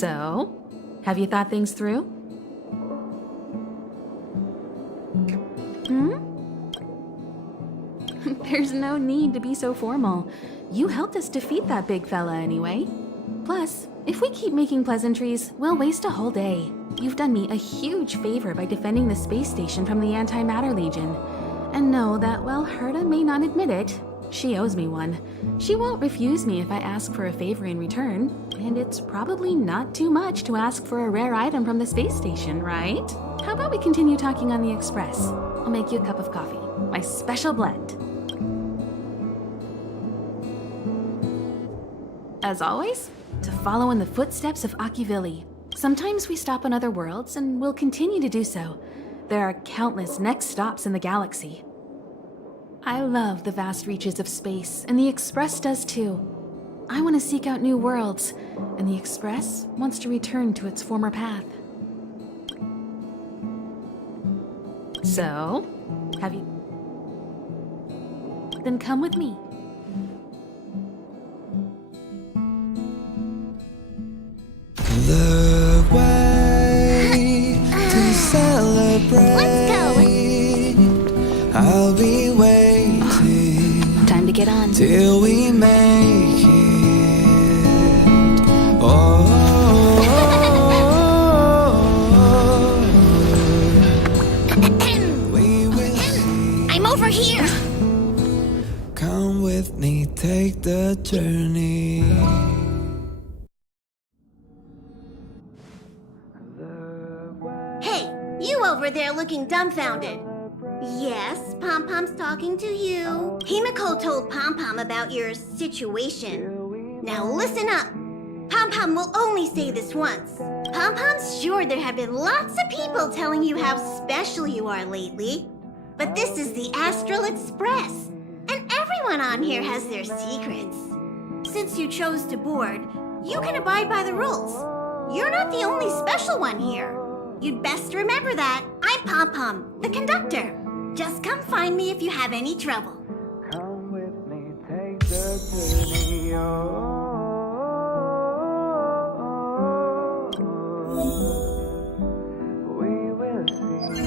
So, have you thought things through? There's no need to be so formal. You helped us defeat that big fella anyway. Plus, if we keep making pleasantries, we'll waste a whole day. You've done me a huge favor by defending the space station from the Antimatter Legion. And know that while Herta may not admit it, she owes me one. She won't refuse me if I ask for a favor in return, and it's probably not too much to ask for a rare item from the space station, right? How about we continue talking on the Express? I'll make you a cup of coffee, my special blend. As always, to follow in the footsteps of Akivili. Sometimes we stop on other worlds, and we'll continue to do so. There are countless next stops in the galaxy. I love the vast reaches of space, and the Express does too. I want to seek out new worlds, and the Express wants to return to its former path. So, have you... Then come with me. The way to celebrate. Let's go. I'll be waiting Time to get on. till we make it. Oh, we will see. I'm over here. Come with me, take the journey. Hey, you over there looking dumbfounded. Yes, Pom-Pom's talking to you. Himiko told Pom-Pom about your situation. Now listen up. Pom-Pom will only say this once. Pom-Pom's sure there have been lots of people telling you how special you are lately. But this is the Astral Express, and everyone on here has their secrets. Since you chose to board, you can abide by the rules. You're not the only special one here. You'd best remember that. I'm Pom-Pom, the conductor. Just come find me if you have any trouble. Come with me, take the journey. We will see.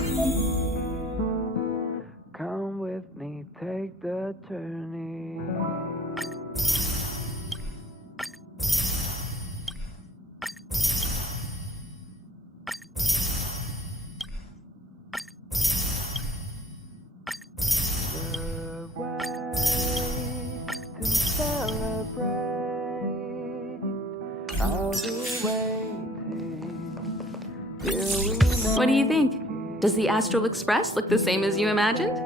Come with me, take the journey. What do you think? Does the Astral Express look the same as you imagined?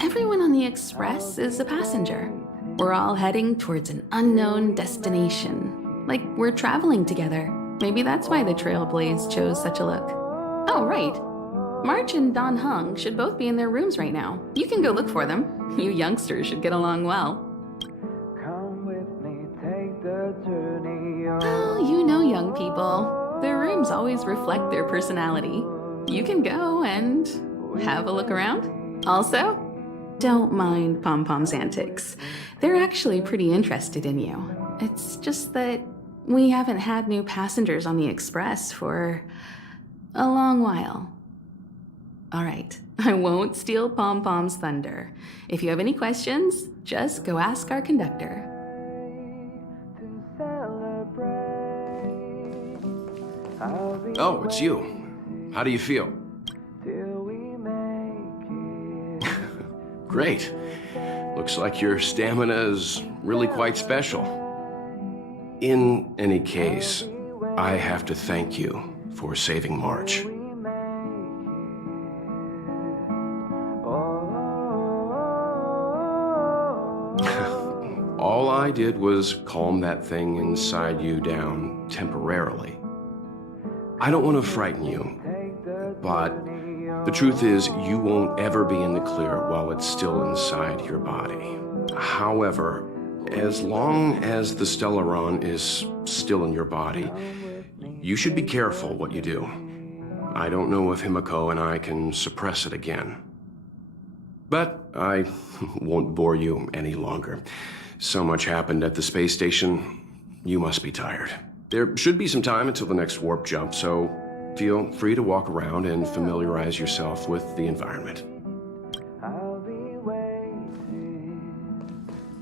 Everyone on the Express is a passenger. We're all heading towards an unknown destination. Like we're traveling together. Maybe that's why the Trailblaze chose such a look. Oh, right. March and Don Hung should both be in their rooms right now. You can go look for them. You youngsters should get along well. Come with me, take the journey. Oh, you know young people. Their rooms always reflect their personality. You can go and have a look around. Also, don't mind Pom-Pom's antics. They're actually pretty interested in you. It's just that we haven't had new passengers on the Express for a long while. All right, I won't steal Pom-Pom's thunder. If you have any questions, just go ask our conductor. Oh, it's you. How do you feel? Great. Looks like your stamina is really quite special. In any case, I have to thank you for saving March. All I did was calm that thing inside you down temporarily. I don't want to frighten you, but the truth is you won't ever be in the clear while it's still inside your body. However, as long as the Stellaron is still in your body, you should be careful what you do. I don't know if Himiko and I can suppress it again. But I won't bore you any longer. So much happened at the space station. You must be tired. There should be some time until the next warp jump, so feel free to walk around and familiarize yourself with the environment. I'll be waiting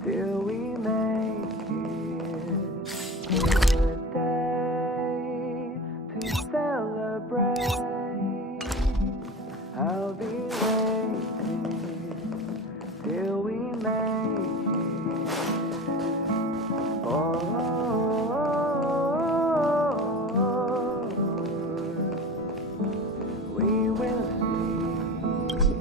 till we make it a day to celebrate. I'll be waiting till we make it. Oh, we will see.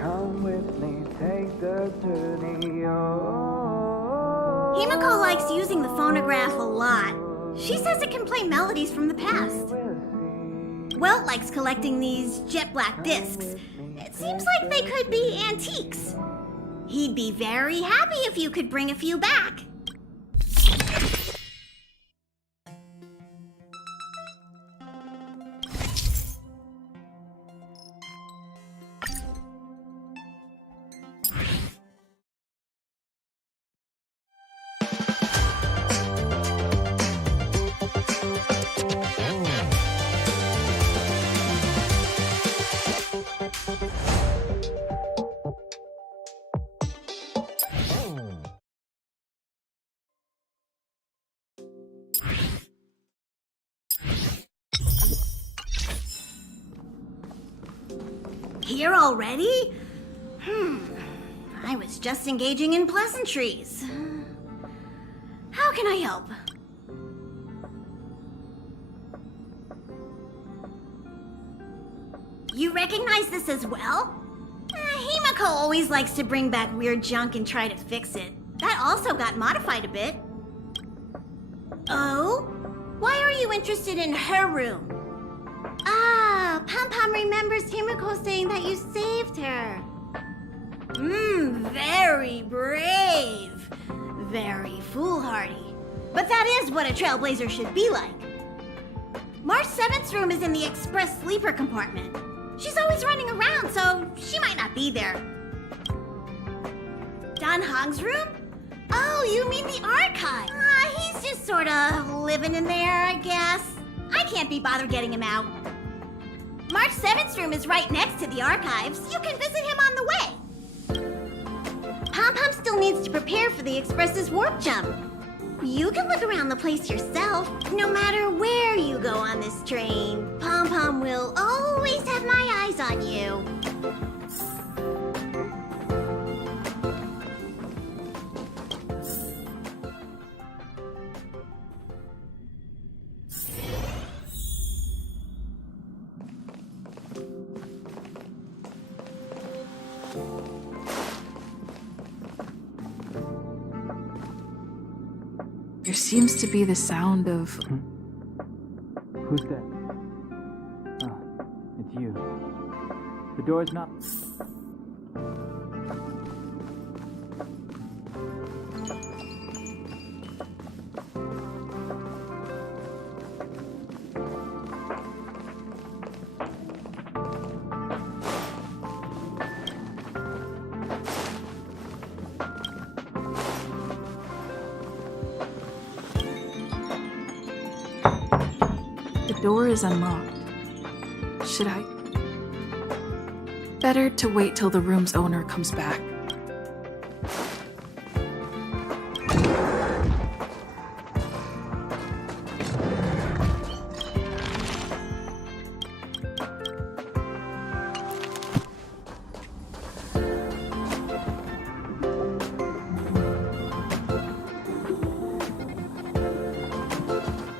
Come with me, take the journey. Oh, Himiko likes using the phonograph a lot. She says it can play melodies from the past. we'll see. Welt likes collecting these jet black discs. It seems like they could be antiques. He'd be very happy if you could bring a few back. Here already? I was just engaging in pleasantries. How can I help? You recognize this as well? Himiko always likes to bring back weird junk and try to fix it. That also got modified a bit. Oh? Why are you interested in her room? Ah, Pom Pom remembers Himiko saying that you saved her. Very brave. Very foolhardy. But that is what a trailblazer should be like. March 7th's room is in the express sleeper compartment. She's always running around, so she might not be there. Don Hong's room? Oh, you mean the archive? He's just sorta living in there, I guess. I can't be bothered getting him out. March 7th's room is right next to the archives. You can visit him on the way. Pom Pom still needs to prepare for the Express's warp jump. You can look around the place yourself. No matter where you go on this train, Pom Pom will always have my eyes on you. There seems to be the sound of... Who's that? Oh, it's you. The door's not... The door is unlocked. Should I? Better to wait till the room's owner comes back.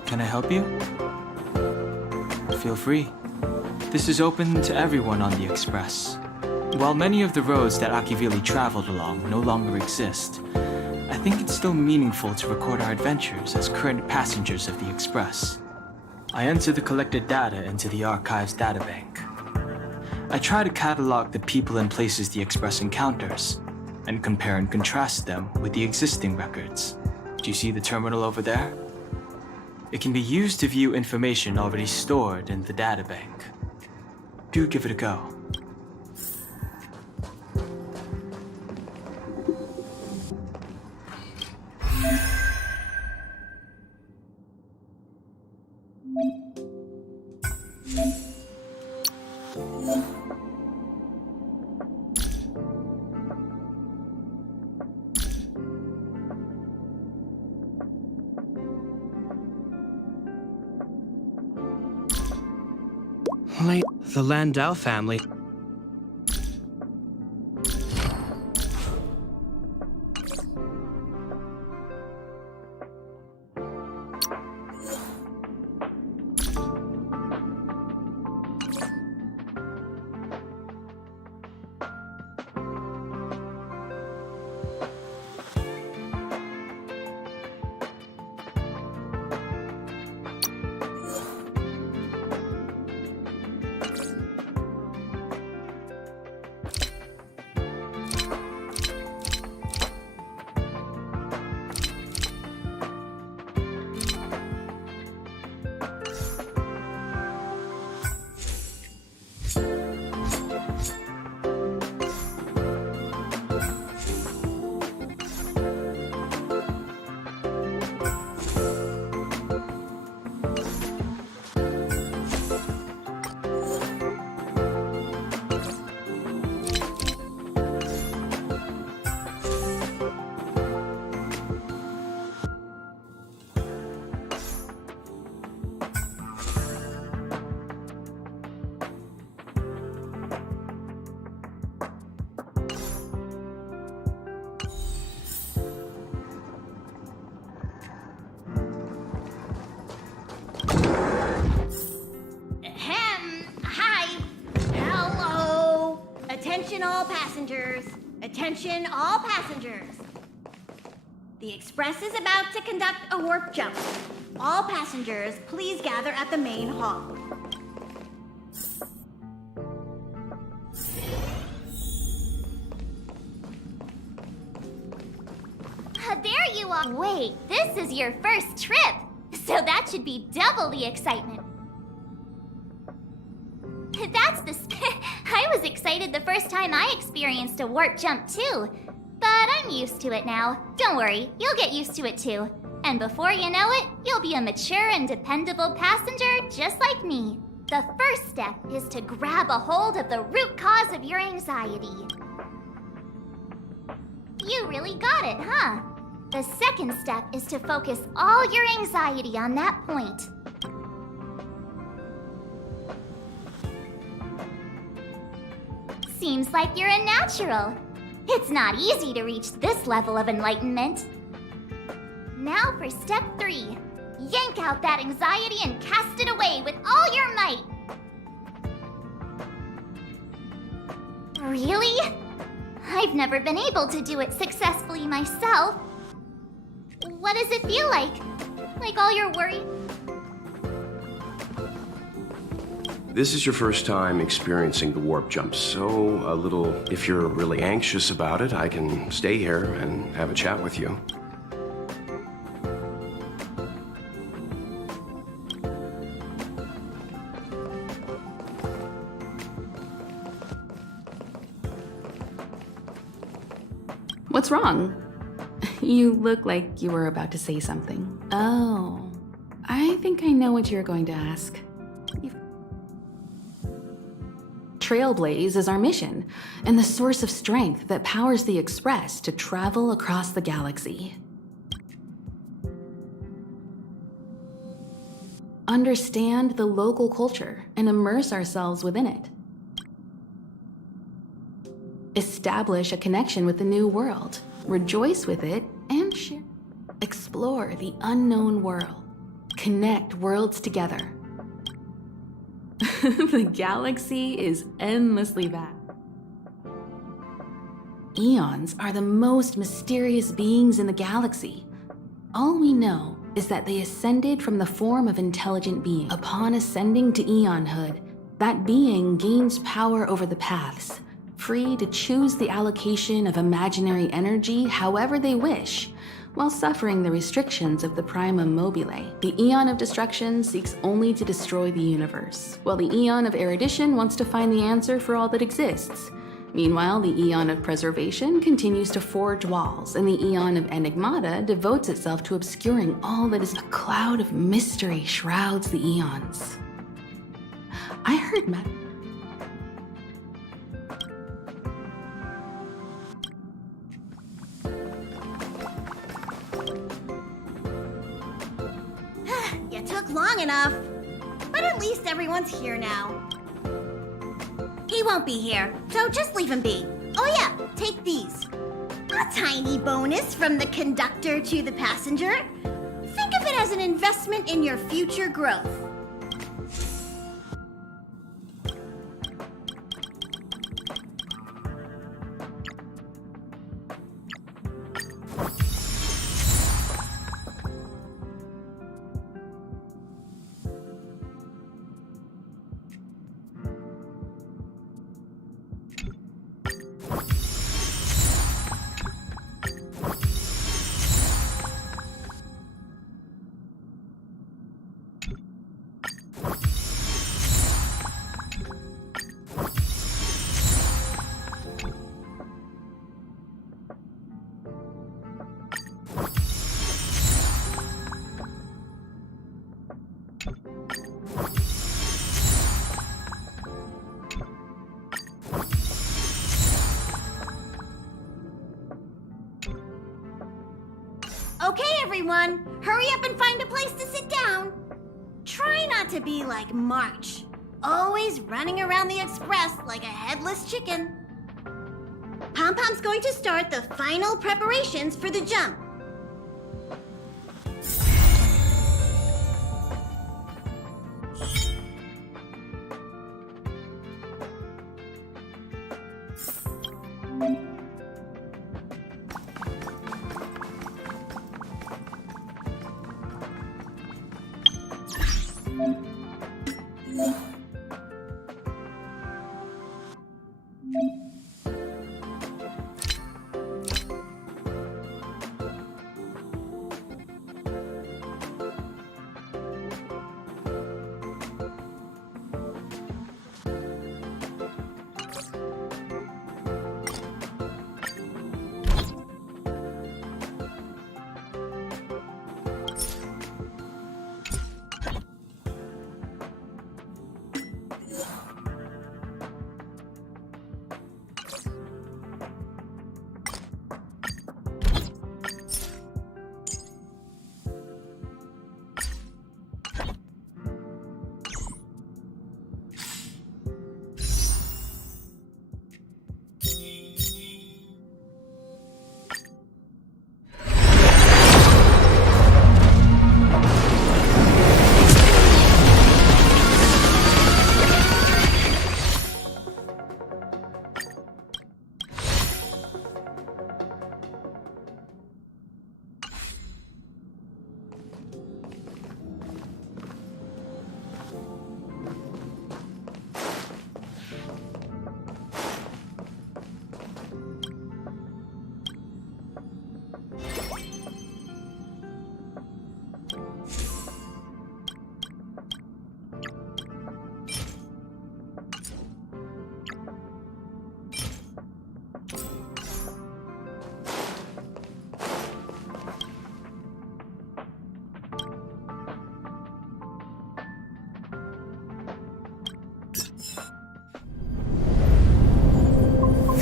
Can I help you? Feel free. This is open to everyone on the Express. While many of the roads that Akivili traveled along no longer exist, I think it's still meaningful to record our adventures as current passengers of the Express. I enter the collected data into the archive's databank. I try to catalog the people and places the Express encounters, and compare and contrast them with the existing records. Do you see the terminal over there? It can be used to view information already stored in the databank. Do give it a go. The Landau family. Hi. Hello. Attention all passengers. Attention all passengers. The Express is about to conduct a warp jump. All passengers, please gather at the main hall. There you are. Wait, this is your first trip, so that should be double the excitement. That's I was excited the first time I experienced a warp jump too, but I'm used to it now. Don't worry, you'll get used to it too. And before you know it, you'll be a mature and dependable passenger just like me. The first step is to grab a hold of the root cause of your anxiety. You really got it, huh? The second step is to focus all your anxiety on that point. Seems like you're a natural. It's not easy to reach this level of enlightenment. Now for step 3. Yank out that anxiety and cast it away with all your might. Really? I've never been able to do it successfully myself. What does it feel like? Like all your worry? This is your first time experiencing the warp jump, so if you're really anxious about it, I can stay here and have a chat with you. What's wrong? You look like you were about to say something. Oh, I think I know what you're going to ask. Trailblaze is our mission, and the source of strength that powers the Express to travel across the galaxy. Understand the local culture and immerse ourselves within it. Establish a connection with the new world, rejoice with it, and share. Explore the unknown world. Connect worlds together. The galaxy is endlessly vast. Eons are the most mysterious beings in the galaxy. All we know is that they ascended from the form of intelligent being. Upon ascending to Eonhood, that being gains power over the paths, free to choose the allocation of imaginary energy however they wish, while suffering the restrictions of the primum mobile. The Eon of Destruction seeks only to destroy the universe, while the Eon of Erudition wants to find the answer for all that exists. Meanwhile, the Eon of Preservation continues to forge walls, and the Eon of Enigmata devotes itself to obscuring all that is. A cloud of mystery shrouds the Eons. I heard You took long enough. But at least everyone's here now. He won't be here, so just leave him be. Oh yeah, take these. A tiny bonus from the conductor to the passenger. Think of it as an investment in your future growth. Okay, everyone, hurry up and find a place to sit down. Try not to be like March, always running around the express like a headless chicken. Pom-Pom's going to start the final preparations for the jump.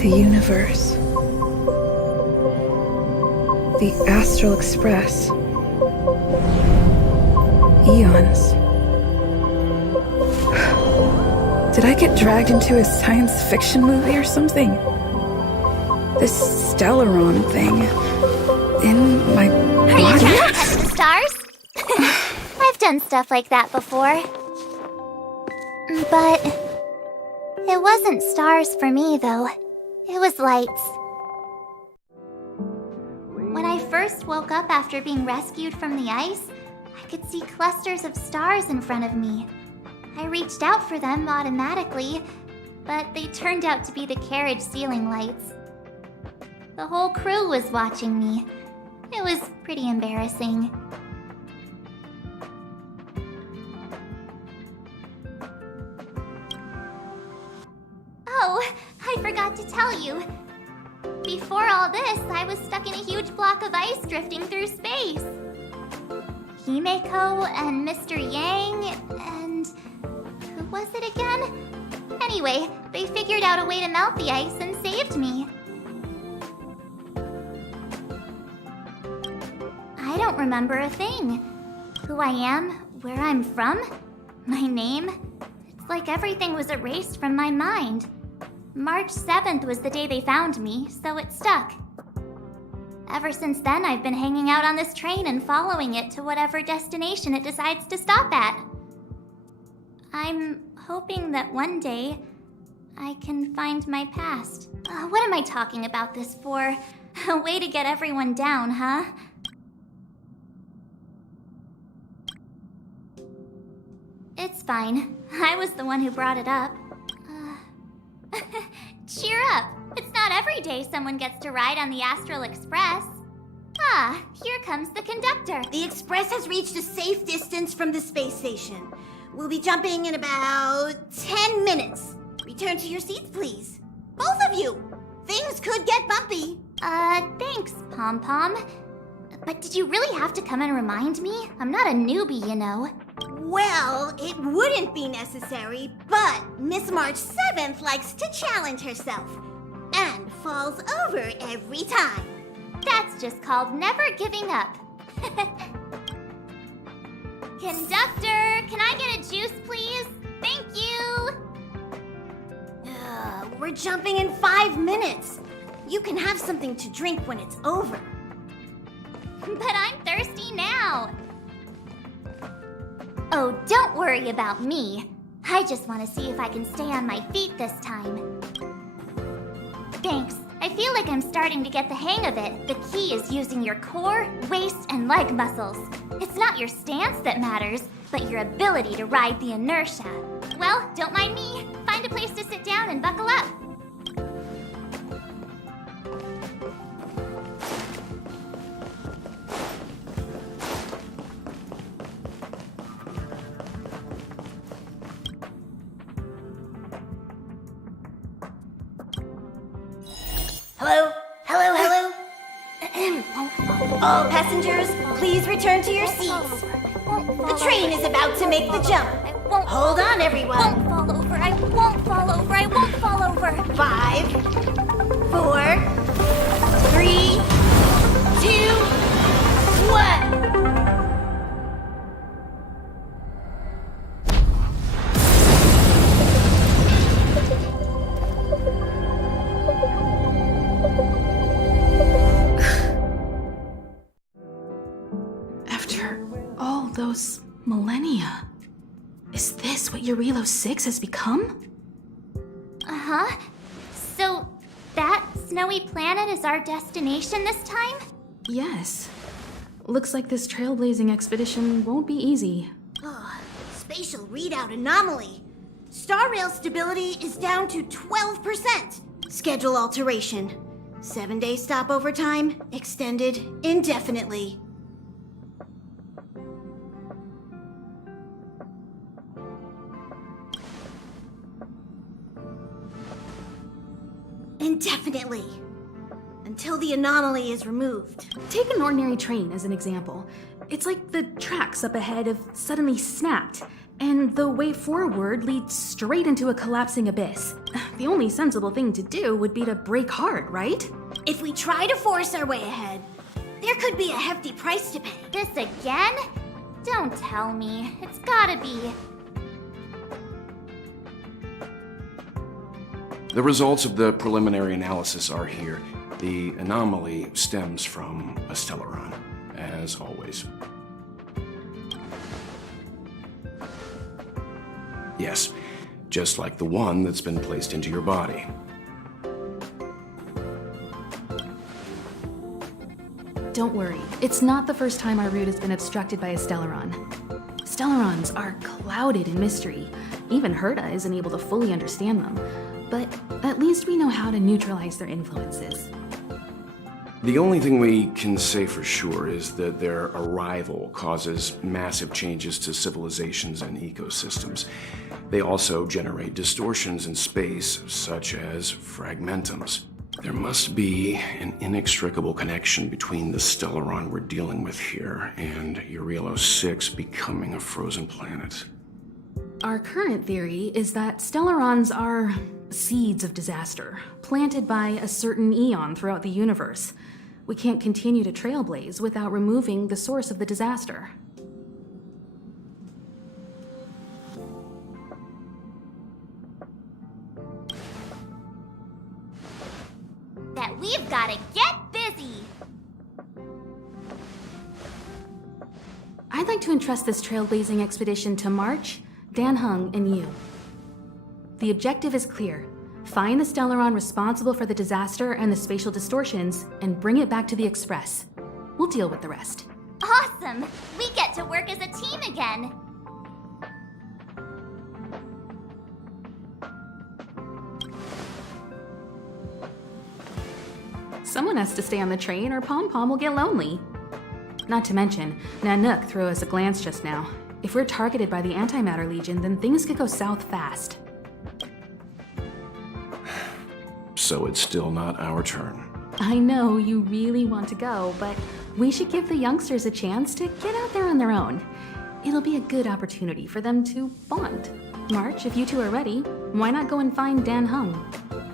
The universe. The Astral Express. Eons. Did I get dragged into a science fiction movie or something? This Stellaron thing in my Are you body? trying to touch the stars? I've done stuff like that before. But it wasn't stars for me, though. It was lights. When I first woke up after being rescued from the ice, I could see clusters of stars in front of me. I reached out for them automatically, but they turned out to be the carriage ceiling lights. The whole crew was watching me. It was pretty embarrassing. Oh, I forgot to tell you. Before all this, I was stuck in a huge block of ice drifting through space. Himeko and Mr. Yang and... who was it again? Anyway, they figured out a way to melt the ice and saved me. I don't remember a thing. Who I am, where I'm from, my name. It's like everything was erased from my mind. March 7th was the day they found me, so it stuck. Ever since then, I've been hanging out on this train and following it to whatever destination it decides to stop at. I'm hoping that one day I can find my past. What am I talking about this for? A way to get everyone down, huh? It's fine. I was the one who brought it up. Cheer up! It's not every day someone gets to ride on the Astral Express. Ah, here comes the conductor. The Express has reached a safe distance from the space station. We'll be jumping in about 10 minutes. Return to your seats, please. Both of you! Things could get bumpy. Thanks, Pom Pom. But did you really have to come and remind me? I'm not a newbie, you know. Well, it wouldn't be necessary, but Miss March 7th likes to challenge herself. And falls over every time. That's just called never giving up. Conductor, can I get a juice, please? Thank you! We're jumping in 5 minutes. You can have something to drink when it's over. But I'm thirsty now. Oh, don't worry about me. I just want to see if I can stay on my feet this time. Thanks. I feel like I'm starting to get the hang of it. The key is using your core, waist, and leg muscles. It's not your stance that matters, but your ability to ride the inertia. Well, don't mind me. Find a place to sit down and buckle up. Hello? Hello, hello? All passengers, please return to your seats. The train is about to make the jump. Hold on, everyone. I won't fall over. I won't fall over. I won't fall over. 5, 4, 3, 2, 1. After all those millennia, is this what Eurilo 6 has become? Uh-huh. So, that snowy planet is our destination this time? Yes. Looks like this trailblazing expedition won't be easy. Spatial readout anomaly. Star rail stability is down to 12%. Schedule alteration. 7-day stopover time extended indefinitely. Indefinitely. Until the anomaly is removed. Take an ordinary train as an example. It's like the tracks up ahead have suddenly snapped, and the way forward leads straight into a collapsing abyss. The only sensible thing to do would be to brake hard, right? If we try to force our way ahead, there could be a hefty price to pay. This again? Don't tell me. It's gotta be. The results of the preliminary analysis are here. The anomaly stems from a Stellaron, as always. Yes, just like the one that's been placed into your body. Don't worry, it's not the first time our route has been obstructed by a Stellaron. Stellarons are clouded in mystery. Even Herta isn't able to fully understand them. But at least we know how to neutralize their influences. The only thing we can say for sure is that their arrival causes massive changes to civilizations and ecosystems. They also generate distortions in space, such as fragmentums. There must be an inextricable connection between the Stellaron we're dealing with here and Eurilo 6 becoming a frozen planet. Our current theory is that Stellarons are seeds of disaster, planted by a certain eon throughout the universe. We can't continue to trailblaze without removing the source of the disaster. That we've gotta get busy! I'd like to entrust this trailblazing expedition to March, Dan Heng, and you. The objective is clear. Find the Stellaron responsible for the disaster and the spatial distortions, and bring it back to the Express. We'll deal with the rest. Awesome! We get to work as a team again! Someone has to stay on the train or Pom Pom will get lonely. Not to mention, Nanook threw us a glance just now. If we're targeted by the Antimatter Legion, then things could go south fast. So it's still not our turn. I know you really want to go, but we should give the youngsters a chance to get out there on their own. It'll be a good opportunity for them to bond. March, if you two are ready, why not go and find Dan Heng?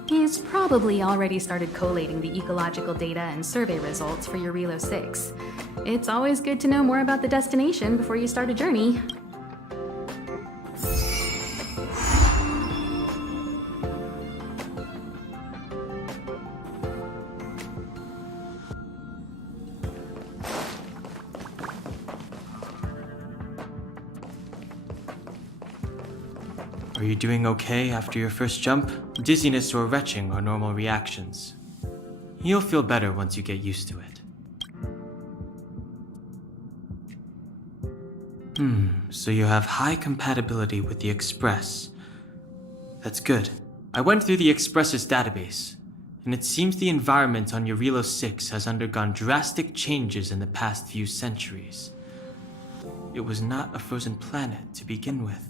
He's probably already started collating the ecological data and survey results for your Relo 6. It's always good to know more about the destination before you start a journey. Are you doing okay after your first jump? Dizziness or retching are normal reactions. You'll feel better once you get used to it. So you have high compatibility with the Express. That's good. I went through the Express's database, and it seems the environment on Eurilo 6 has undergone drastic changes in the past few centuries. It was not a frozen planet to begin with.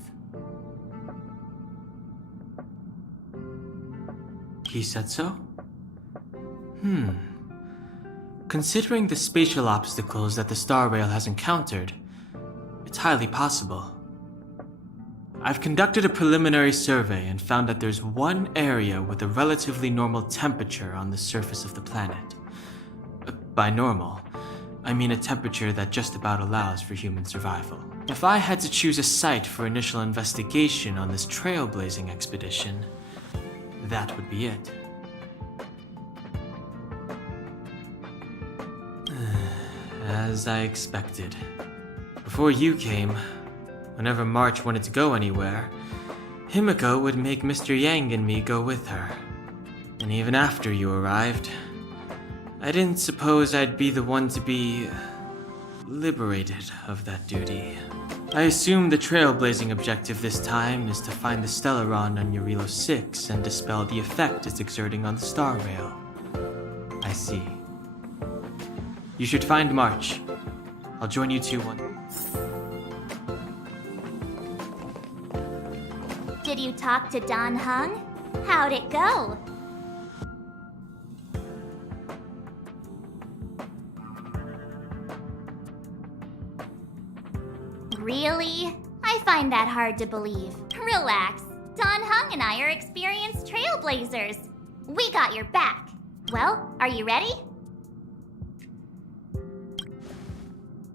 He said so? Considering the spatial obstacles that the Star Rail has encountered, it's highly possible. I've conducted a preliminary survey and found that there's one area with a relatively normal temperature on the surface of the planet. By normal, I mean a temperature that just about allows for human survival. If I had to choose a site for initial investigation on this trailblazing expedition, that would be it. As I expected. Before you came, whenever March wanted to go anywhere, Himiko would make Mr. Yang and me go with her. And even after you arrived, I didn't suppose I'd be the one to be liberated of that duty. I assume the trailblazing objective this time is to find the Stellaron on Eurilo 6 and dispel the effect it's exerting on the Star Rail. I see. You should find March. I'll join you two one. Did you talk to Dan Heng? How'd it go? Really? I find that hard to believe. Relax. Dan Heng and I are experienced trailblazers. We got your back. Well, are you ready?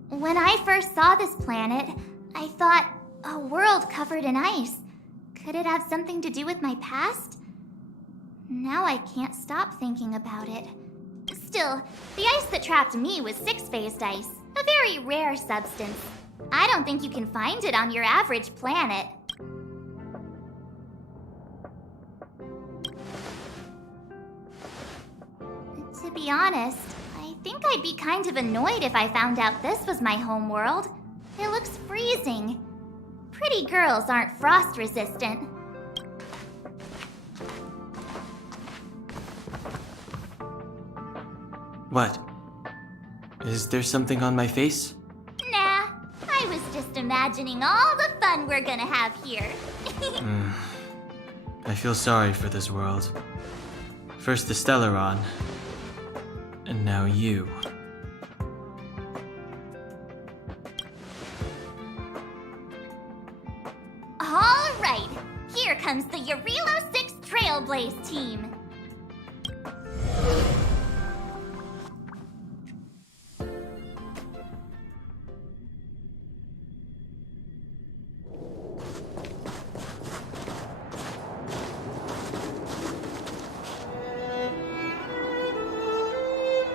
When I first saw this planet, I thought, a world covered in ice. Could it have something to do with my past? Now I can't stop thinking about it. Still, the ice that trapped me was six-phased ice, a very rare substance. I don't think you can find it on your average planet. To be honest, I think I'd be kind of annoyed if I found out this was my home world. It looks freezing. Pretty girls aren't frost resistant. What? Is there something on my face? Nah, I was just imagining all the fun we're gonna have here. I feel sorry for this world. First the Stellaron, and now you. All comes the Yarilo 6 Trailblaze team.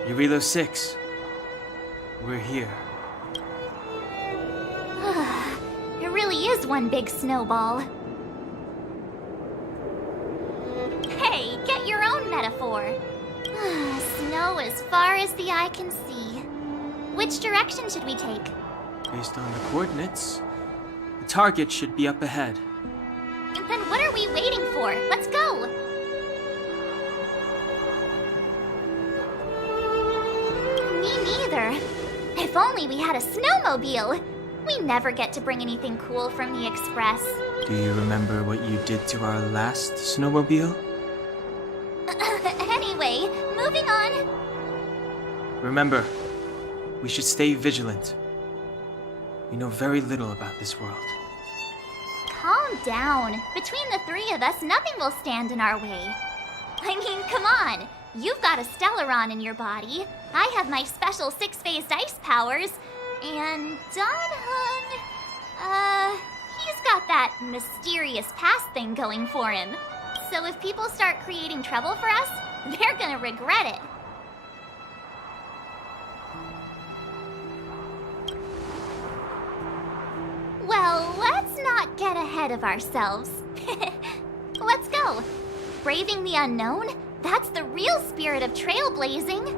Yarilo 6. We're here. It really is one big snowball. Hey, get your own metaphor. Snow as far as the eye can see. Which direction should we take? Based on the coordinates, the target should be up ahead. Then what are we waiting for? Let's go! Me neither. If only we had a snowmobile. We never get to bring anything cool from the Express. Do you remember what you did to our last snowmobile? Anyway, moving on. Remember, we should stay vigilant. We know very little about this world. Calm down. Between the three of us, nothing will stand in our way. I mean, come on. You've got a Stellaron in your body. I have my special 6-phased ice powers. And Donhung, he's got that mysterious past thing going for him. So if people start creating trouble for us, they're gonna regret it. Well, let's not get ahead of ourselves. Let's go. Braving the unknown? That's the real spirit of trailblazing.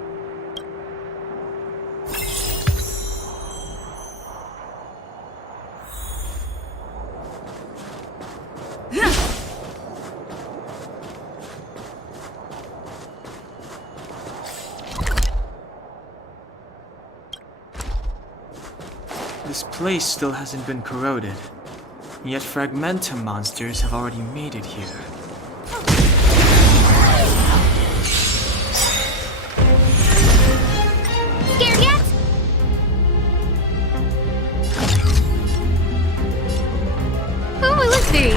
This place still hasn't been corroded, yet Fragmentum monsters have already made it here. Scared yet? Who will it be?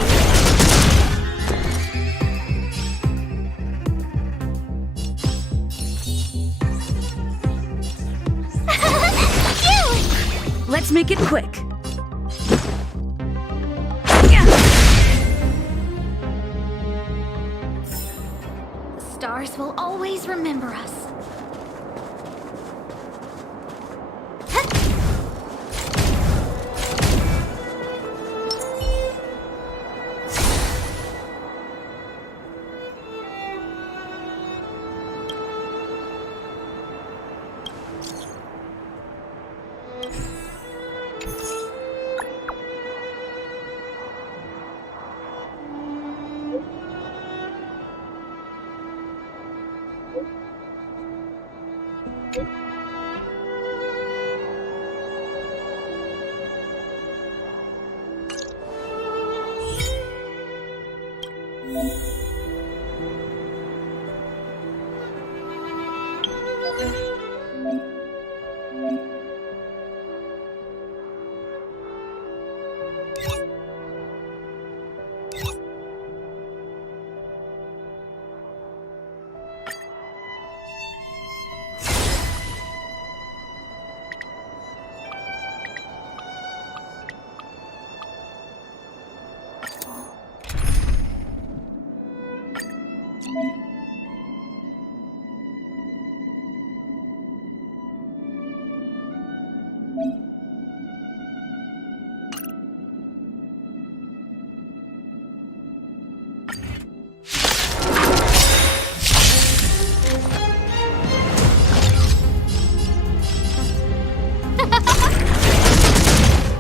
Let's make it quick. The stars will always remember us.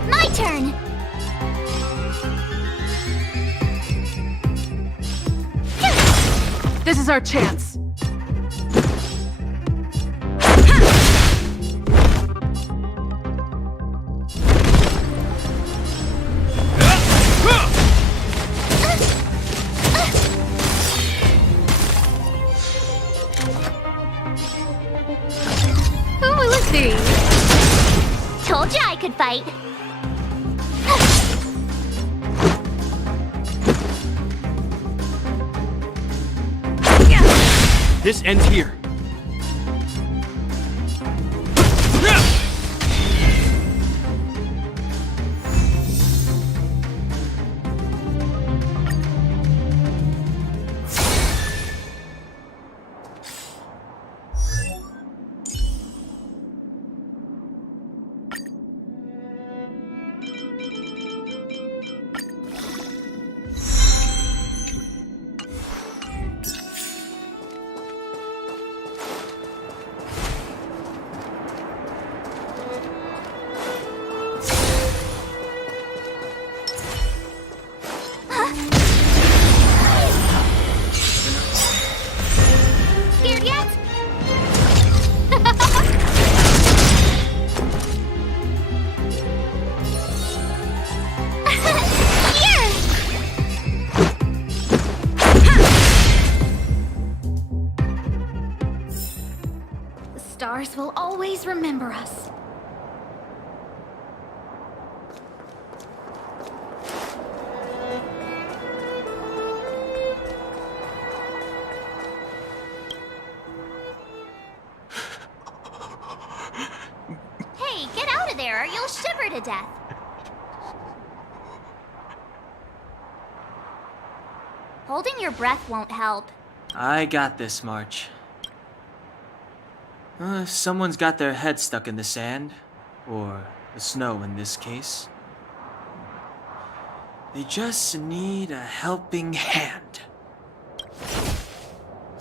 My turn! This is our chance. Who will it be? Told you I could fight. This ends here. Scared yet? Here! The stars will always remember us. Hey, get out of there or you'll shiver to death. Holding your breath won't help. I got this, March. If someone's got their head stuck in the sand, or the snow in this case, they just need a helping hand.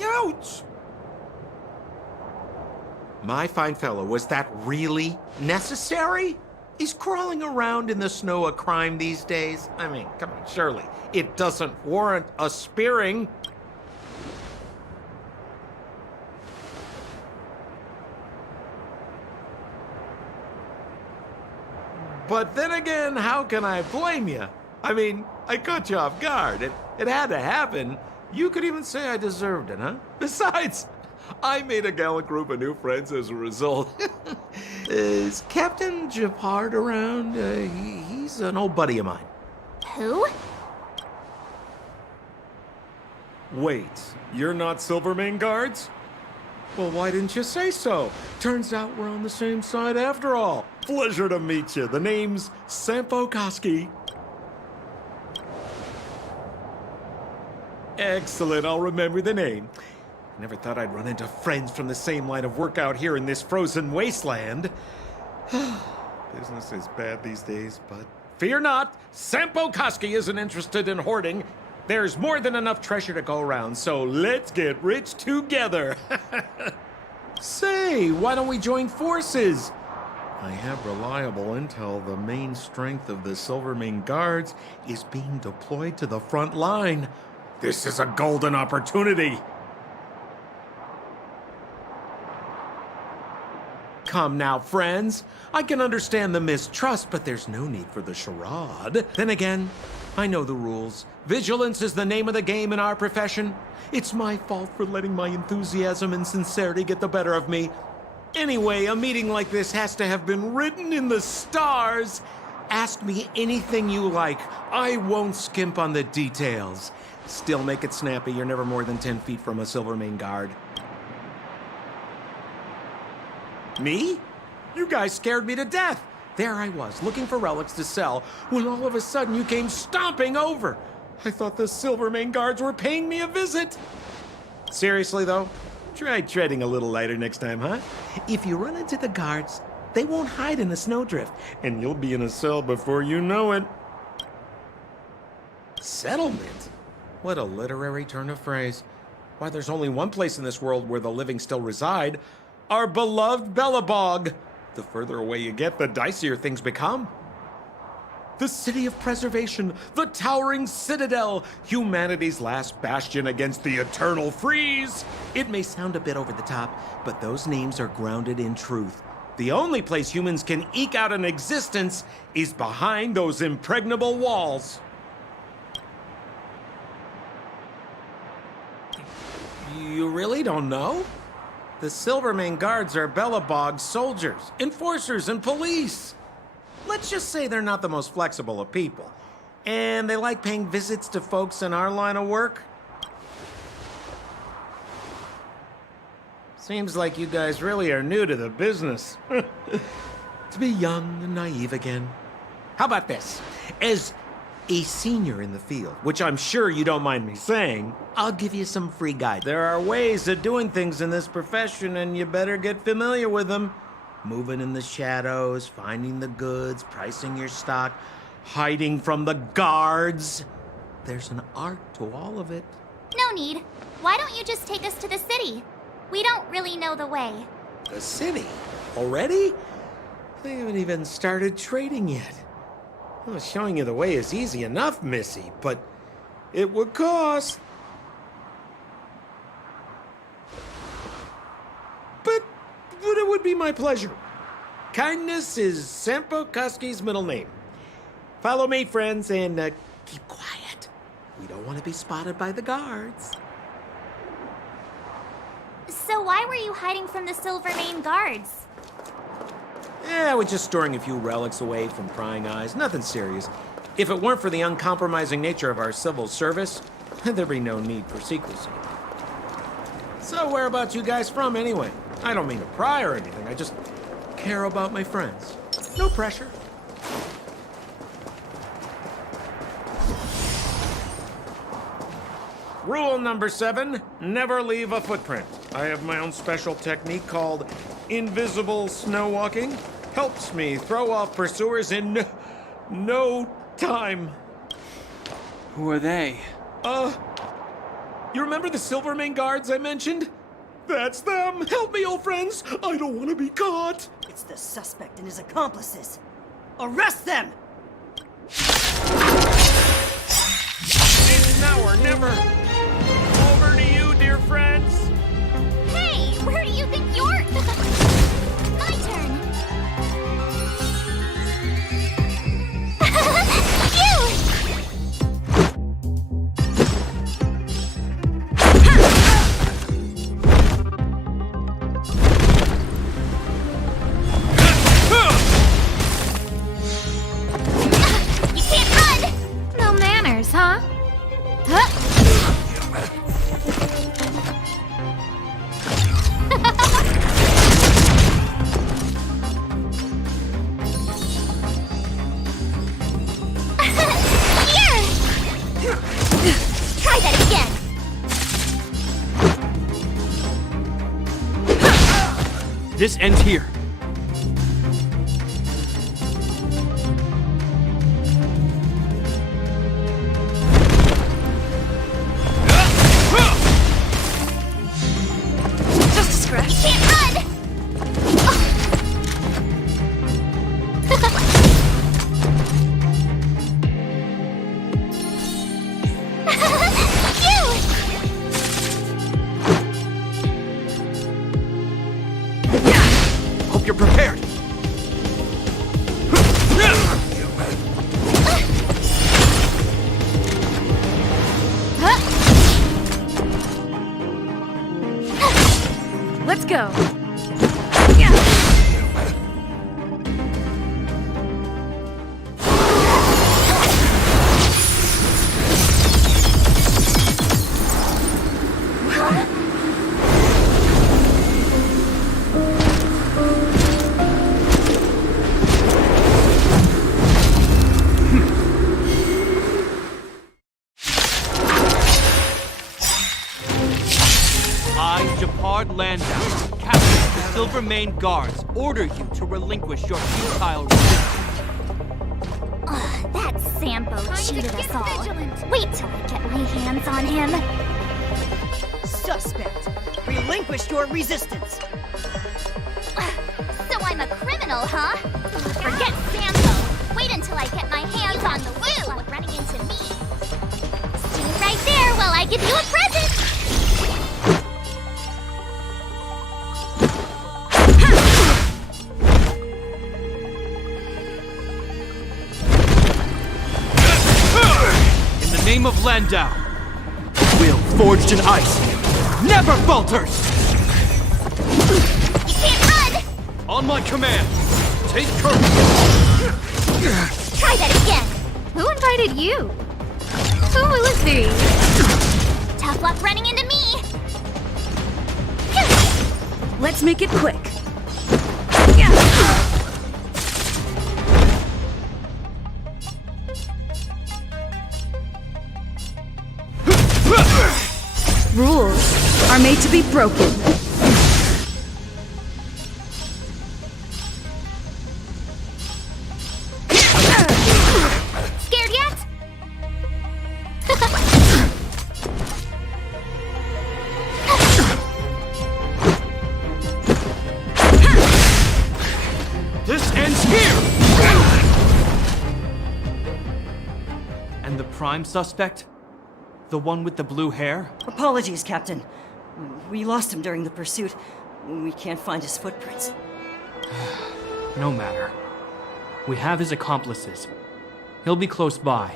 Ouch! My fine fellow, was that really necessary? Is crawling around in the snow a crime these days? I mean, come on, surely it doesn't warrant a spearing. But then again, how can I blame you? I mean, I caught you off guard. It had to happen. You could even say I deserved it, huh? Besides, I made a gallant group of new friends as a result. Is Captain Japard around? He's an old buddy of mine. Who? Wait, you're not Silvermane Guards? Well, why didn't you say so? Turns out we're on the same side after all. Pleasure to meet you. The name's Sampo Koski. Excellent, I'll remember the name. Never thought I'd run into friends from the same line of work out here in this frozen wasteland. Business is bad these days, but fear not, Sampo Koski isn't interested in hoarding. There's more than enough treasure to go around, so let's get rich together. Say, why don't we join forces? I have reliable intel the main strength of the Silvermane Guards is being deployed to the front line. This is a golden opportunity. Come now, friends. I can understand the mistrust, but there's no need for the charade. Then again, I know the rules. Vigilance is the name of the game in our profession. It's my fault for letting my enthusiasm and sincerity get the better of me. Anyway, a meeting like this has to have been written in the stars. Ask me anything you like. I won't skimp on the details. Still make it snappy. You're never more than 10 feet from a Silvermane Guard. Me? You guys scared me to death. There I was, looking for relics to sell, when all of a sudden you came stomping over. I thought the Silvermane Guards were paying me a visit. Seriously, though, try treading a little lighter next time, huh? If you run into the guards, they won't hide in a snowdrift, and you'll be in a cell before you know it. Settlement? What a literary turn of phrase. Why, there's only one place in this world where the living still reside. Our beloved Bellabog. The further away you get, the dicier things become. The city of preservation, the towering citadel, humanity's last bastion against the eternal freeze. It may sound a bit over the top, but those names are grounded in truth. The only place humans can eke out an existence is behind those impregnable walls. You really don't know? The Silvermane Guards are Bellabog's soldiers, enforcers, and police. Let's just say they're not the most flexible of people. And they like paying visits to folks in our line of work. Seems like you guys really are new to the business. To be young and naive again. How about this? As a senior in the field, which I'm sure you don't mind me saying, I'll give you some free guide. There are ways of doing things in this profession, and you better get familiar with them. Moving in the shadows, finding the goods, pricing your stock, hiding from the guards. There's an art to all of it. No need. Why don't you just take us to the city? We don't really know the way. The city? Already? They haven't even started trading yet. Well, showing you the way is easy enough, Missy, but it would cost. But it would be my pleasure. Kindness is Sampo Koski's middle name. Follow me, friends, and keep quiet. We don't want to be spotted by the guards. So why were you hiding from the Silvermane guards? Yeah, we're just storing a few relics away from prying eyes. Nothing serious. If it weren't for the uncompromising nature of our civil service, there'd be no need for secrecy. So whereabouts you guys from, anyway? I don't mean to pry or anything. I just care about my friends. No pressure. Rule number 7, never leave a footprint. I have my own special technique called invisible snow walking. Helps me throw off pursuers in no time. Who are they? You remember the Silvermane guards I mentioned? That's them! Help me, old friends! I don't want to be caught! It's the suspect and his accomplices. Arrest them! It's now or never! Over to you, dear friends! Hey, where do you think you're... My turn. You can't run! No manners, huh? Try that again! This ends here. Just a scratch. You can't run! Hope you're prepared. Let's go. Landau, captain of the Silvermane Guards, order you to relinquish your futile resistance. That Sampo cheated us all. Wait till I get my hands on him. Suspect, relinquish your resistance. So I'm a criminal, huh? Forget Sampo. Wait until I get my hands on the woo running into me. Stay right there while I give you a present. Name of Landau. Will forged in ice never falters! You can't run! On my command, take courage! Try that again! Who invited you? Who is these? Tough luck running into me! Let's make it quick. Rules are made to be broken. Scared yet? This ends here! And the prime suspect? The one with the blue hair? Apologies, Captain. We lost him during the pursuit. We can't find his footprints. No matter. We have his accomplices. He'll be close by,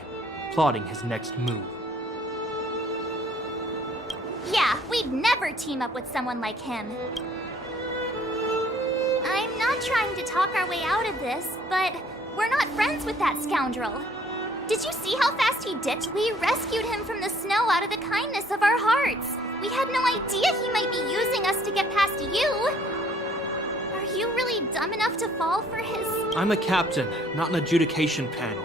plotting his next move. Yeah, we'd never team up with someone like him. I'm not trying to talk our way out of this, but we're not friends with that scoundrel. Did you see how fast he dipped? We rescued him from the snow out of the kindness of our hearts. We had no idea he might be using us to get past you. Are you really dumb enough to fall for his... I'm a captain, not an adjudication panel.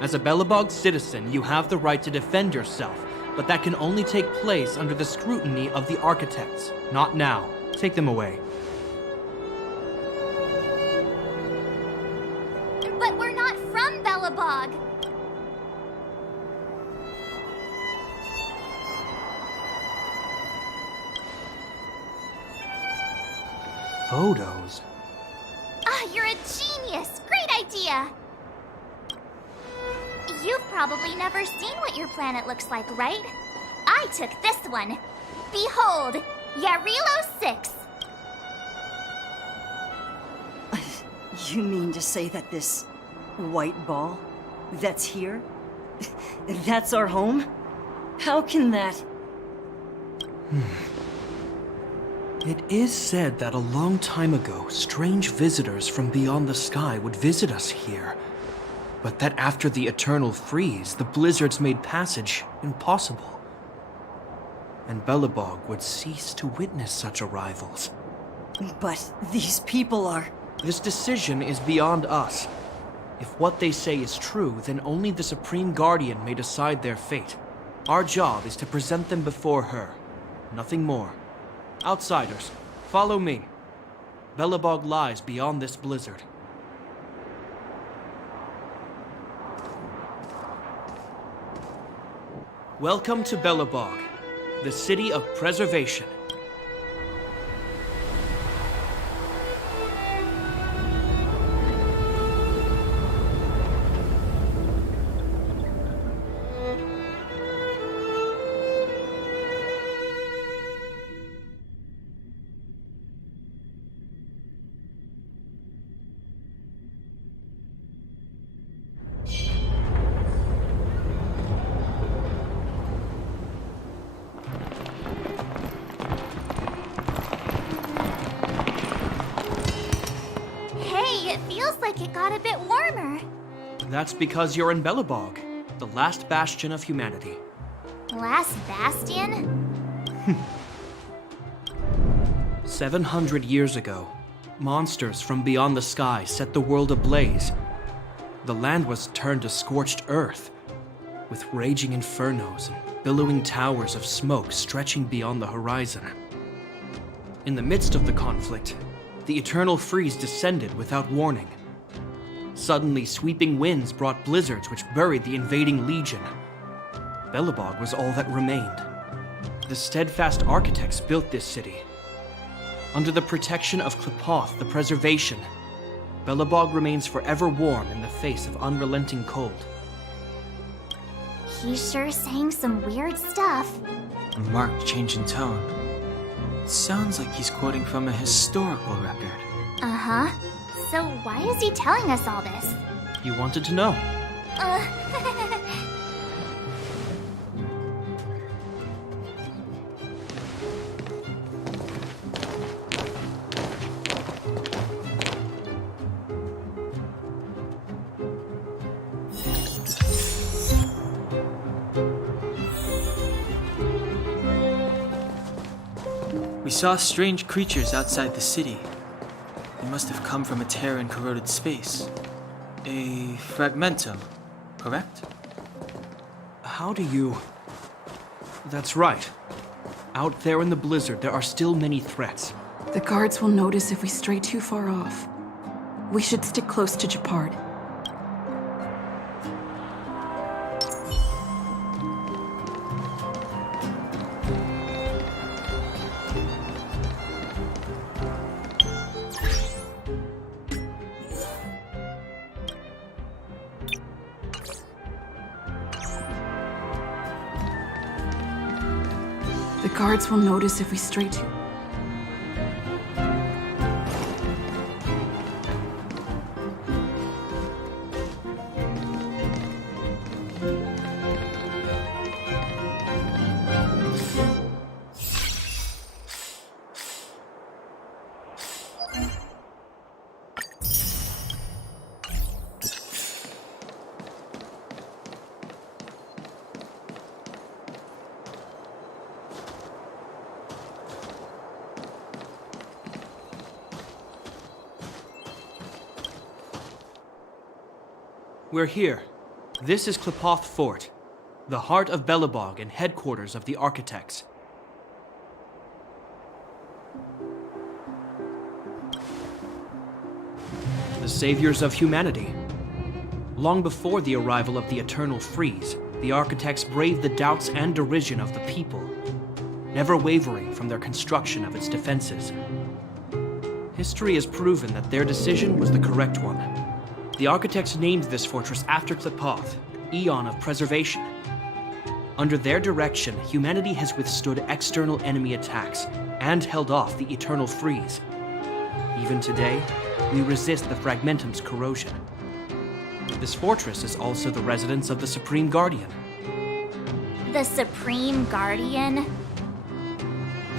As a Belobog citizen, you have the right to defend yourself, but that can only take place under the scrutiny of the architects. Not now. Take them away. But we're not from Belobog. Photos? Ah, you're a genius! Great idea! You've probably never seen what your planet looks like, right? I took this one. Behold, Yarilo 6. You mean to say that this white ball that's here, that's our home? How can that... It is said that a long time ago, strange visitors from beyond the sky would visit us here. But that after the eternal freeze, the blizzards made passage impossible. And Belobog would cease to witness such arrivals. But these people are... This decision is beyond us. If what they say is true, then only the Supreme Guardian may decide their fate. Our job is to present them before her. Nothing more. Outsiders, follow me. Belobog lies beyond this blizzard. Welcome to Belobog, the city of preservation. It got a bit warmer. That's because you're in Belobog, the last bastion of humanity. Last bastion? 700 years ago, monsters from beyond the sky set the world ablaze. The land was turned to scorched earth, with raging infernos and billowing towers of smoke stretching beyond the horizon. In the midst of the conflict, the eternal freeze descended without warning. Suddenly, sweeping winds brought blizzards which buried the invading legion. Belobog was all that remained. The steadfast architects built this city. Under the protection of Klipoth, the preservation, Belobog remains forever warm in the face of unrelenting cold. He's sure saying some weird stuff. A marked change in tone. It sounds like he's quoting from a historical record. Uh-huh. So why is he telling us all this? You wanted to know. We saw strange creatures outside the city. They must have come from a tear in corroded space. A fragmentum, correct? How do you... That's right. Out there in the blizzard, there are still many threats. The guards will notice if we stray too far off. We should stick close to Japard. The guards will notice if we stray too... We're here. This is Klipoth Fort, the heart of Belobog and headquarters of the Architects. The saviors of humanity. Long before the arrival of the Eternal Freeze, the Architects braved the doubts and derision of the people, never wavering from their construction of its defenses. History has proven that their decision was the correct one. The Architects named this fortress after Klipoth, Eon of Preservation. Under their direction, humanity has withstood external enemy attacks and held off the Eternal Freeze. Even today, we resist the Fragmentum's corrosion. This fortress is also the residence of the Supreme Guardian. The Supreme Guardian?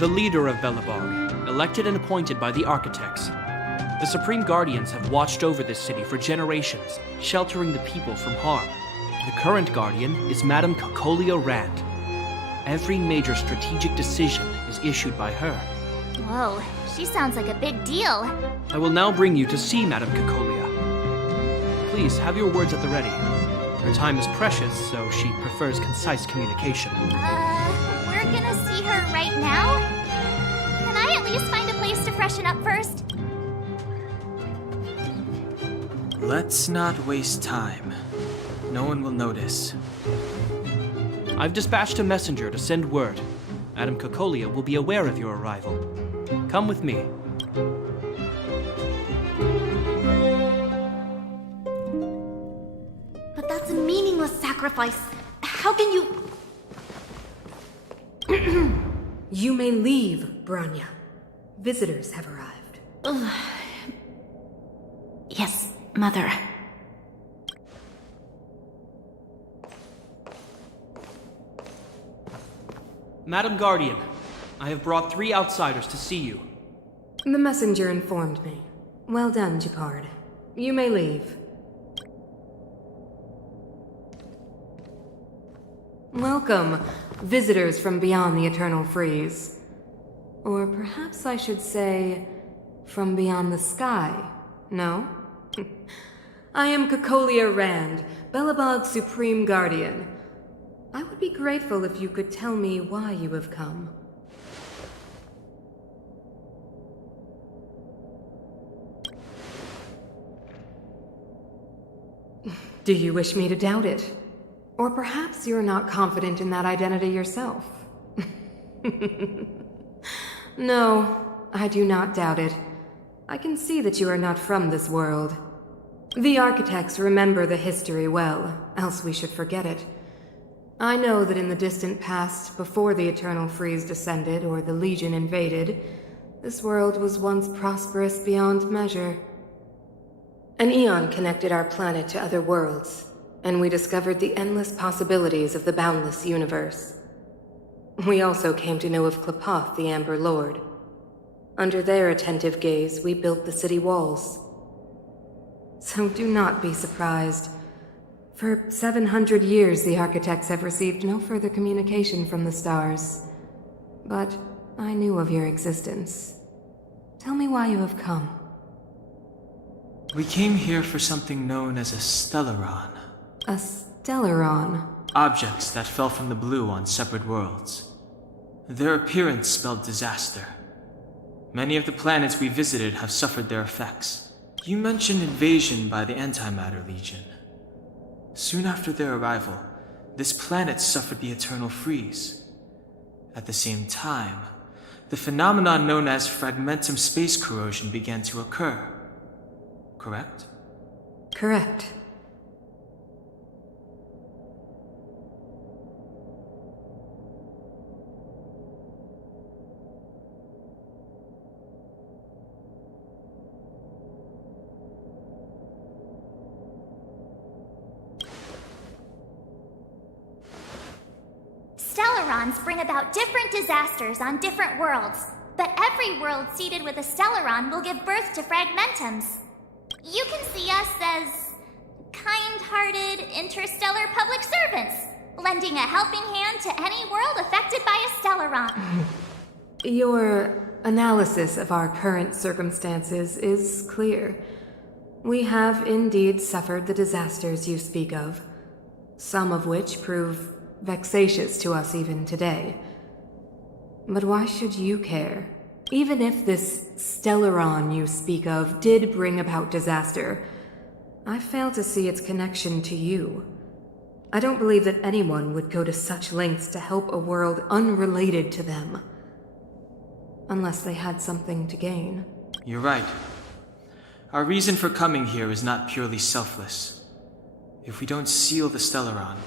The leader of Belobog, elected and appointed by the Architects. The Supreme Guardians have watched over this city for generations, sheltering the people from harm. The current Guardian is Madame Cocolia Rand. Every major strategic decision is issued by her. Whoa, she sounds like a big deal. I will now bring you to see Madame Cocolia. Please have your words at the ready. Her time is precious, so she prefers concise communication. We're gonna see her right now? Can I at least find a place to freshen up first? Let's not waste time. No one will notice. I've dispatched a messenger to send word. Madame Cocolia will be aware of your arrival. Come with me. But that's a meaningless sacrifice. How can you... You may leave, Branya. Visitors have arrived. Yes, Mother. Madam Guardian, I have brought 3 outsiders to see you. The messenger informed me. Well done, Japard. You may leave. Welcome, visitors from beyond the Eternal Freeze. Or perhaps I should say, from beyond the sky, no? I am Cocolia Rand, Belobog's Supreme Guardian. I would be grateful if you could tell me why you have come. Do you wish me to doubt it? Or perhaps you're not confident in that identity yourself? No, I do not doubt it. I can see that you are not from this world. The Architects remember the history well, else we should forget it. I know that in the distant past, before the Eternal Freeze descended or the Legion invaded, this world was once prosperous beyond measure. An eon connected our planet to other worlds, and we discovered the endless possibilities of the boundless universe. We also came to know of Klipoth, the Amber Lord. Under their attentive gaze, we built the city walls. So do not be surprised. For 700 years, the Architects have received no further communication from the stars. But I knew of your existence. Tell me why you have come. We came here for something known as a Stellaron. A Stellaron? Objects that fell from the blue on separate worlds. Their appearance spelled disaster. Many of the planets we visited have suffered their effects. You mentioned invasion by the Antimatter Legion. Soon after their arrival, this planet suffered the eternal freeze. At the same time, the phenomenon known as fragmentum space corrosion began to occur. Correct? Correct. Stellarons bring about different disasters on different worlds, but every world seeded with a Stellaron will give birth to fragmentums. You can see us as kind-hearted interstellar public servants, lending a helping hand to any world affected by a Stellaron. Your analysis of our current circumstances is clear. We have indeed suffered the disasters you speak of, some of which prove vexatious to us even today. But why should you care? Even if this Stellaron you speak of did bring about disaster, I fail to see its connection to you. I don't believe that anyone would go to such lengths to help a world unrelated to them. Unless they had something to gain. You're right. Our reason for coming here is not purely selfless. If we don't seal the Stellaron,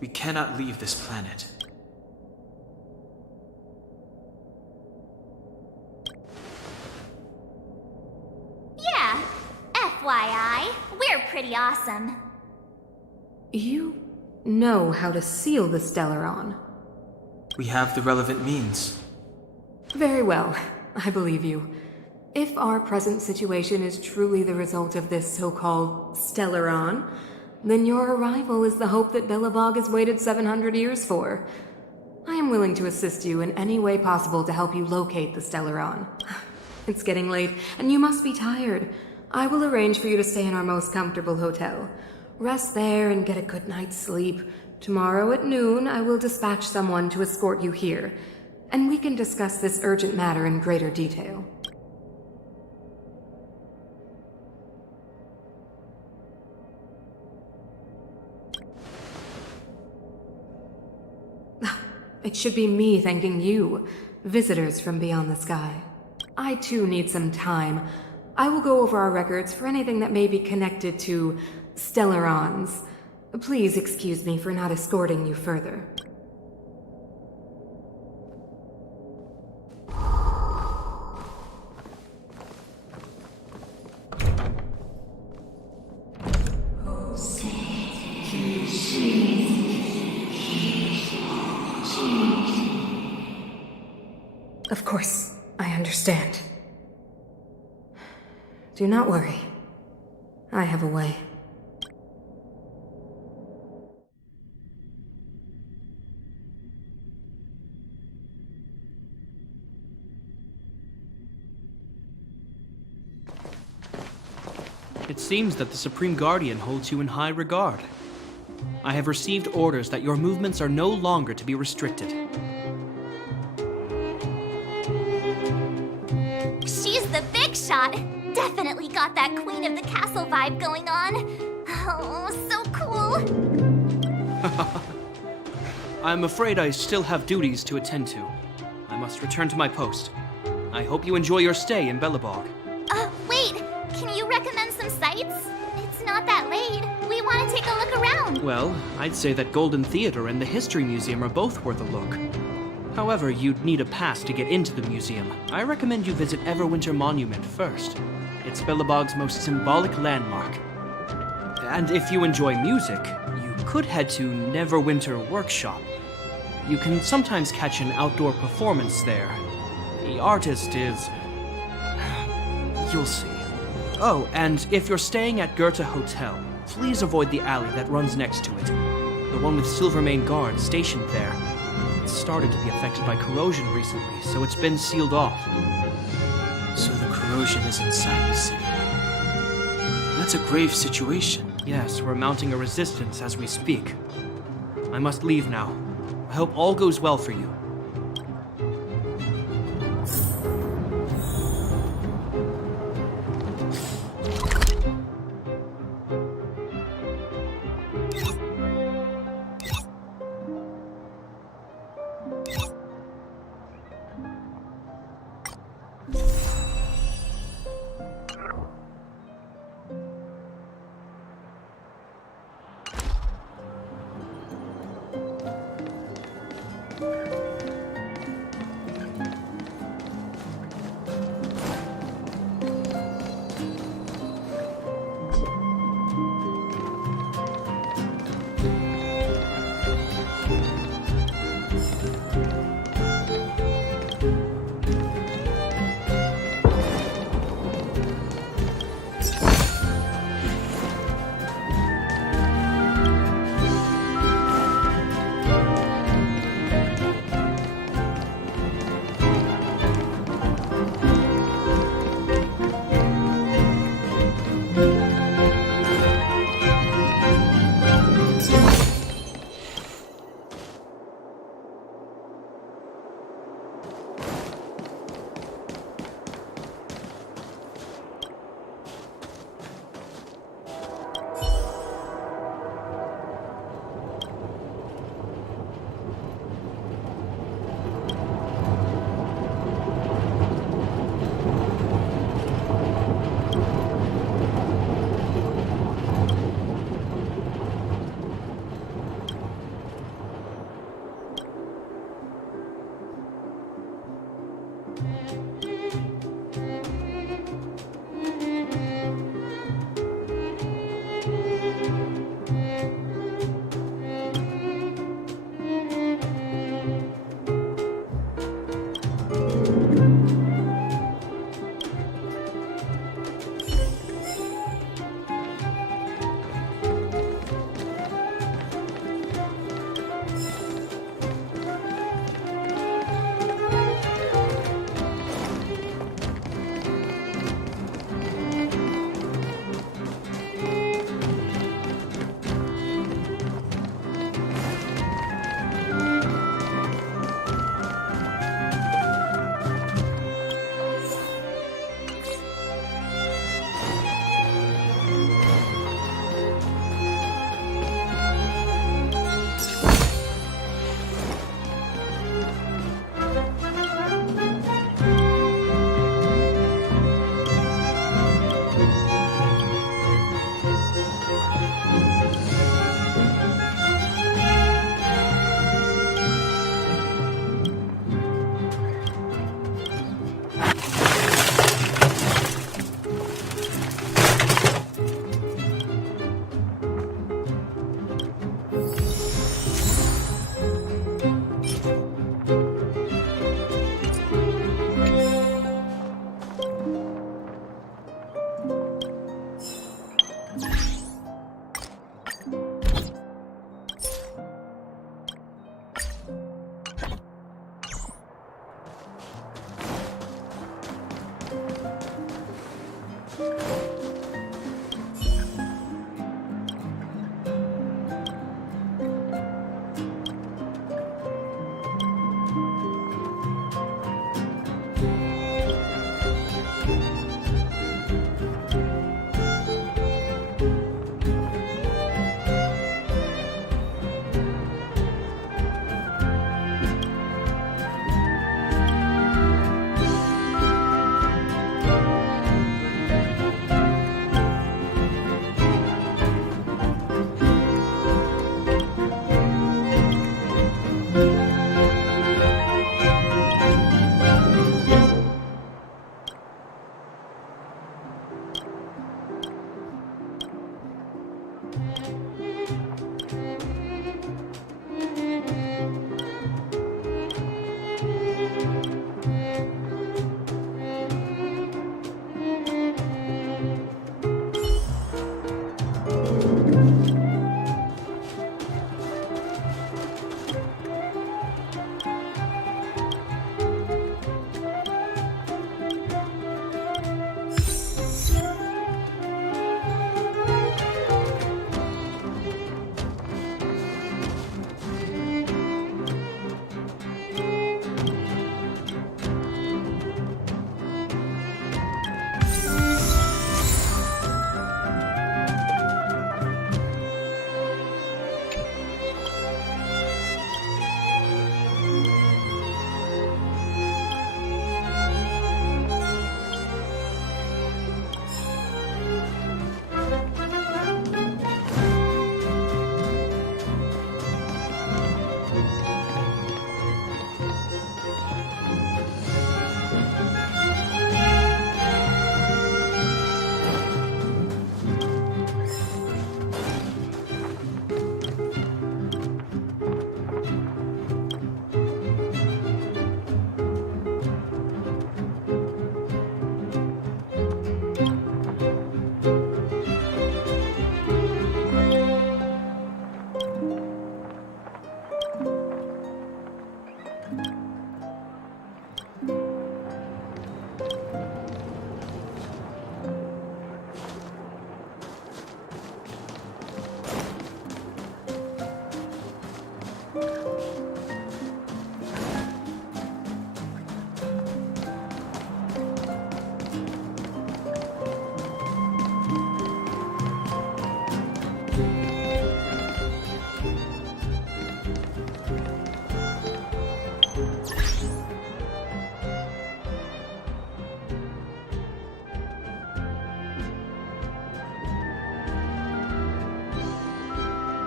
we cannot leave this planet. Yeah, FYI, we're pretty awesome. You know how to seal the Stellaron. We have the relevant means. Very well, I believe you. If our present situation is truly the result of this so-called Stellaron, then your arrival is the hope that Belobog has waited 700 years for. I am willing to assist you in any way possible to help you locate the Stellaron. It's getting late, and you must be tired. I will arrange for you to stay in our most comfortable hotel. Rest there and get a good night's sleep. Tomorrow at noon, I will dispatch someone to escort you here, and we can discuss this urgent matter in greater detail. It should be me thanking you, visitors from beyond the sky. I too need some time. I will go over our records for anything that may be connected to Stellarons. Please excuse me for not escorting you further. Of course, I understand. Do not worry. I have a way. It seems that the Supreme Guardian holds you in high regard. I have received orders that your movements are no longer to be restricted. She's the big shot. Definitely got that Queen of the Castle vibe going on. Oh, so cool. I'm afraid I still have duties to attend to. I must return to my post. I hope you enjoy your stay in Belobog. Wait. Can you recommend some sites? It's not that late. We want to take a look around. Well, I'd say that Golden Theater and the History Museum are both worth a look. However, you'd need a pass to get into the museum. I recommend you visit Everwinter Monument first. It's Belobog's most symbolic landmark. And if you enjoy music, you could head to Neverwinter Workshop. You can sometimes catch an outdoor performance there. The artist is... you'll see. Oh, and if you're staying at Goethe Hotel, please avoid the alley that runs next to it. The one with Silvermane guards stationed there. It's started to be affected by corrosion recently, so it's been sealed off. So the corrosion is inside the city. That's a grave situation. Yes, we're mounting a resistance as we speak. I must leave now. I hope all goes well for you.